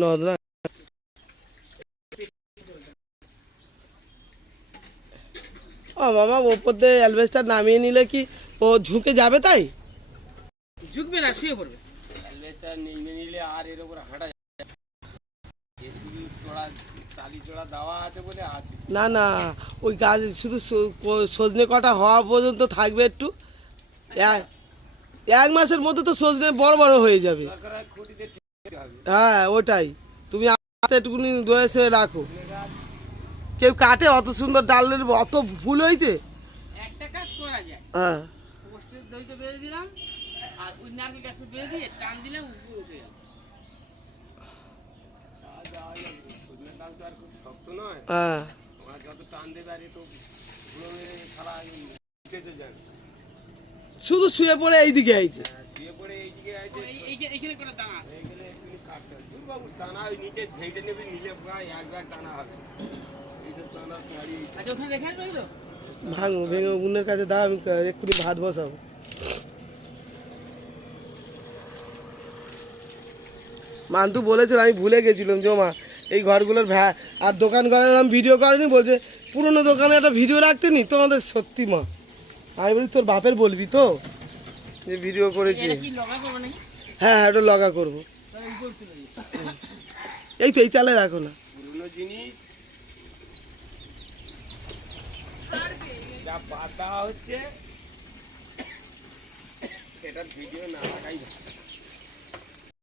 নদনা ও মামা ওপর দিয়ে অ্যালবেস্টার নামিয়ে নিলে কি ও ঝুঁকে যাবে? তাই ঝুঁকবে না, শুয়ে পড়বে। অ্যালবেস্টার নিয়ে নিলে আর এর উপর হাঁটা না না, ওই গাছ শুধু সজনে কটা হওয়া পর্যন্ত থাকবে একটু। এক মাসের মধ্যে তো সজনে বড় বড় হয়ে যাবে। হ্যাঁ ওটাই, তুমি একটুকুনি রয়েছে রাখো। কেউ কাটে অত সুন্দর ডালের অত ফুল হয়েছে। একটা কাজ করা যায়, হ্যাঁ পোস্টের দড়িটা বেঁধে দিলাম আর ওই নারকেল গাছটা বেঁধে দিয়ে টান দিলে উপরে উঠে গেল। হ্যাঁ শুধু শুয়ে পড়ে এইদিকে আইছে। এইখানে করে দানা আছে। আচ্ছা ওখানে রেখে আসবে এগুলো? ভাঙো ভেঙে উনুনের কাছে দাও, আমি এক্ষুনি ভাত বসাবো। মান্তু বলেছিল, আমি ভুলে গেছিলাম জমা এই ঘরগুলোর আর দোকান ঘরের আমি ভিডিও করিনি, বলছে পুরোনো দোকানে একটা ভিডিও রাখতে নি তোমাদের। সত্যি মা, আমি বলি তোর বাপের বলবি তো যে ভিডিও করেছি। হ্যাঁ হ্যাঁ ওটা লগা করবো। এই তো এই চালে রাখো না, পুরনো জিনিস যা বাদ দেওয়া হচ্ছে সেটার ভিডিও না রাখাই ভালো।